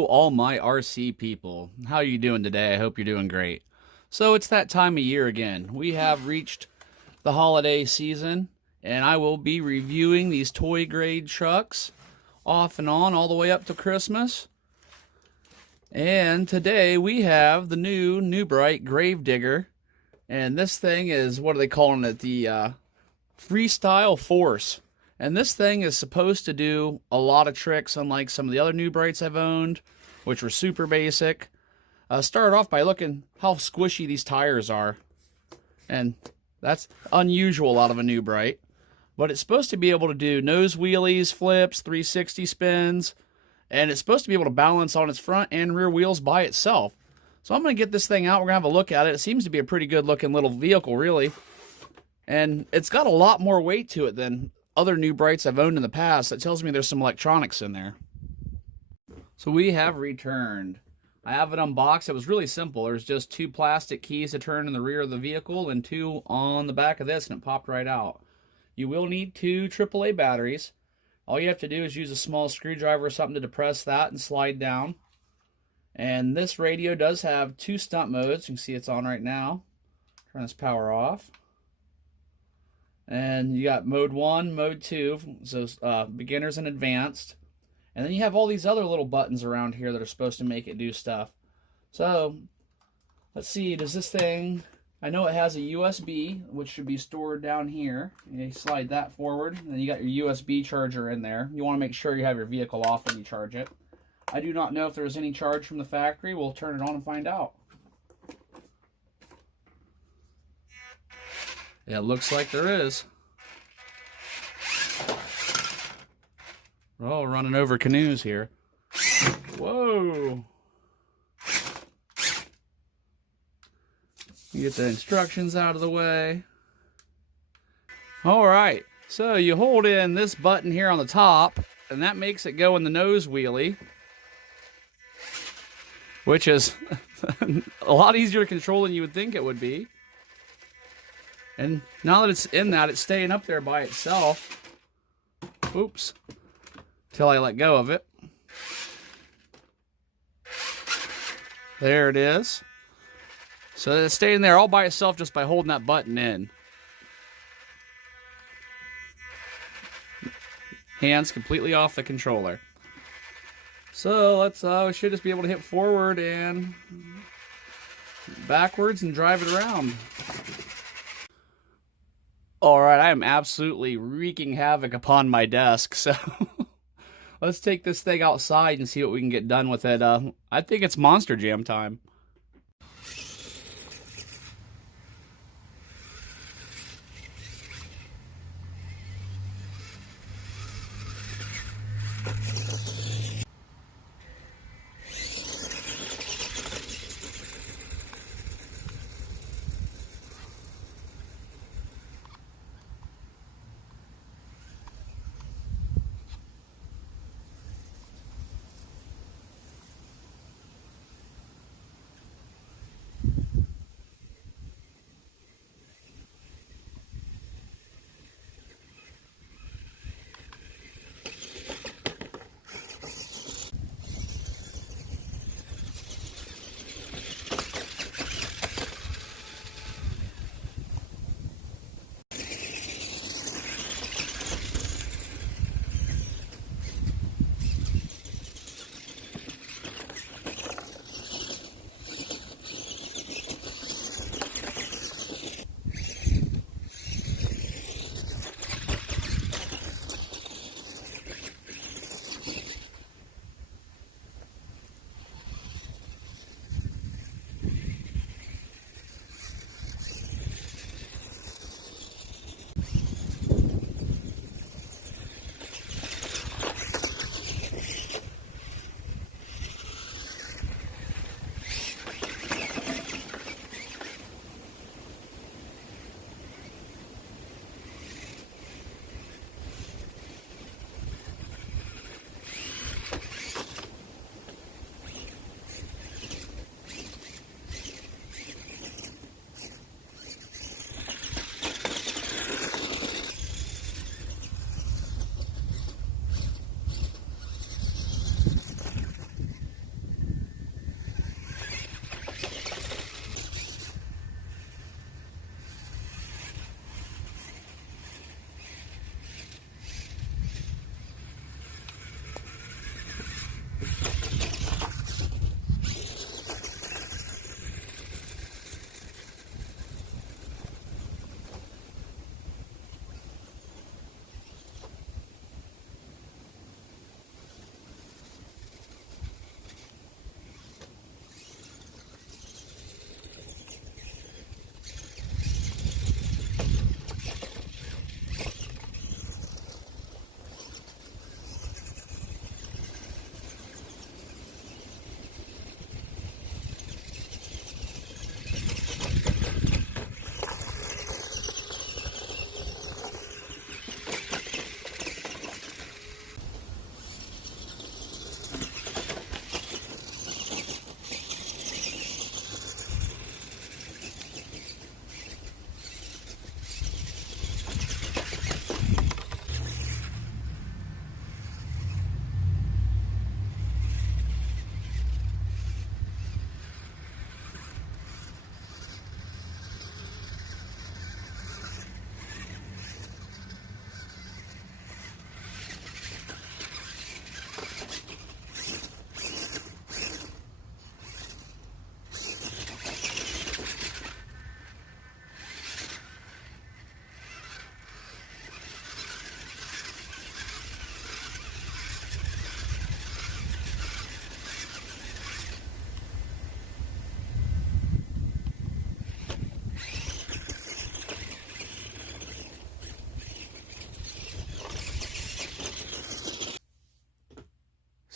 Hello, all my RC people. How are you doing today? I hope you're doing great. So it's that time of year again. We have reached the holiday season, and I will be reviewing these toy grade trucks off and on all the way up to Christmas. And today we have the new Bright Grave Digger, and this thing is, what are they calling it? The Freestyle Force. And this thing is supposed to do a lot of tricks, unlike some of the other New Brights I've owned, which were super basic. Started off by looking how squishy these tires are. And that's unusual out of a New Bright. But it's supposed to be able to do nose wheelies, flips, 360 spins, and it's supposed to be able to balance on its front and rear wheels by itself. So I'm going to get this thing out. We're going to have a look at it. It seems to be a pretty good looking little vehicle, really. And it's got a lot more weight to it than other New Brights I've owned in the past. That tells me there's some electronics in there. So we have returned. I have it unboxed. It was really simple. There's just two plastic keys to turn in the rear of the vehicle and two on the back of this, and it popped right out. You will need two AAA batteries. All you have to do is use a small screwdriver or something to depress that and slide down. And this radio does have two stunt modes. You can see it's on right now. Turn this power off. And you got mode 1, mode 2, so beginners and advanced. And then you have all these other little buttons around here that are supposed to make it do stuff. So, let's see, does this thing, I know it has a USB, which should be stored down here. You slide that forward, and then you got your USB charger in there. You want to make sure you have your vehicle off when you charge it. I do not know if there's any charge from the factory. We'll turn it on and find out. Yeah, it looks like there is. Oh, running over canoes here. Whoa. You get the instructions out of the way. All right, so you hold in this button here on the top, and that makes it go in the nose wheelie, which is a lot easier to control than you would think it would be. And now that it's in that, it's staying up there by itself. Oops. Till I let go of it. There it is. So it's staying there all by itself just by holding that button in. Hands completely off the controller. So let's, we should just be able to hit forward and backwards and drive it around. Alright, I am absolutely wreaking havoc upon my desk, so let's take this thing outside and see what we can get done with it. I think it's Monster Jam time.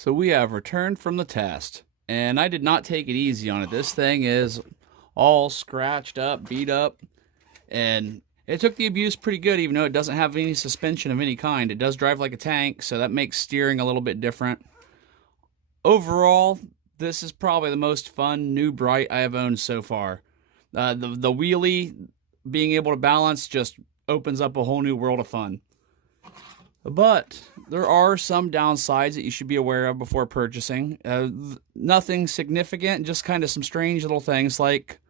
So we have returned from the test, and I did not take it easy on it. This thing is all scratched up, beat up, and it took the abuse pretty good, even though it doesn't have any suspension of any kind. It does drive like a tank, so that makes steering a little bit different. Overall, this is probably the most fun new Bright I have owned so far. The wheelie, being able to balance, just opens up a whole new world of fun. But there are some downsides that you should be aware of before purchasing. Nothing significant, just kind of some strange little things like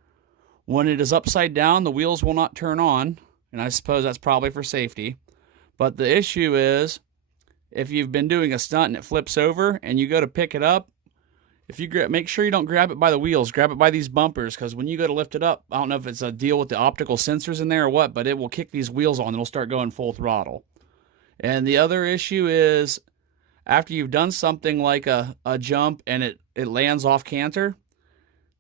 when it is upside down, the wheels will not turn on, and I suppose that's probably for safety. But the issue is, if you've been doing a stunt and it flips over and you go to pick it up, if you make sure you don't grab it by the wheels, grab it by these bumpers, because when you go to lift it up, I don't know if it's a deal with the optical sensors in there or what, but it will kick these wheels on and it'll start going full throttle. And the other issue is, after you've done something like a jump and it lands off canter,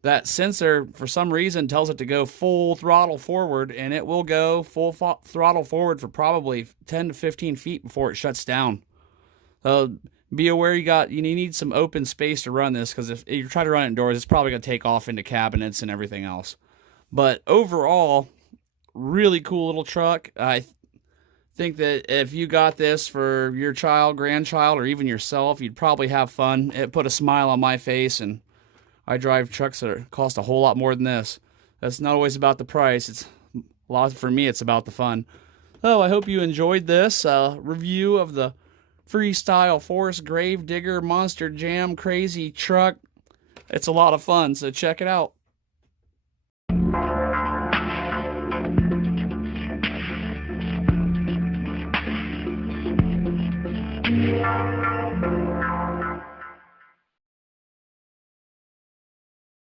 that sensor, for some reason, tells it to go full throttle forward, and it will go full throttle forward for probably 10 to 15 feet before it shuts down. So be aware you need some open space to run this, because if you try to run it indoors, it's probably going to take off into cabinets and everything else. But overall, really cool little truck. I think that if you got this for your child, grandchild, or even yourself, you'd probably have fun. It put a smile on my face, and I drive trucks that cost a whole lot more than this. That's not always about the price. It's a lot for me. It's about the fun. So I hope you enjoyed this review of the Freestyle Force Grave Digger Monster Jam crazy truck. It's a lot of fun, so check it out. Yeah.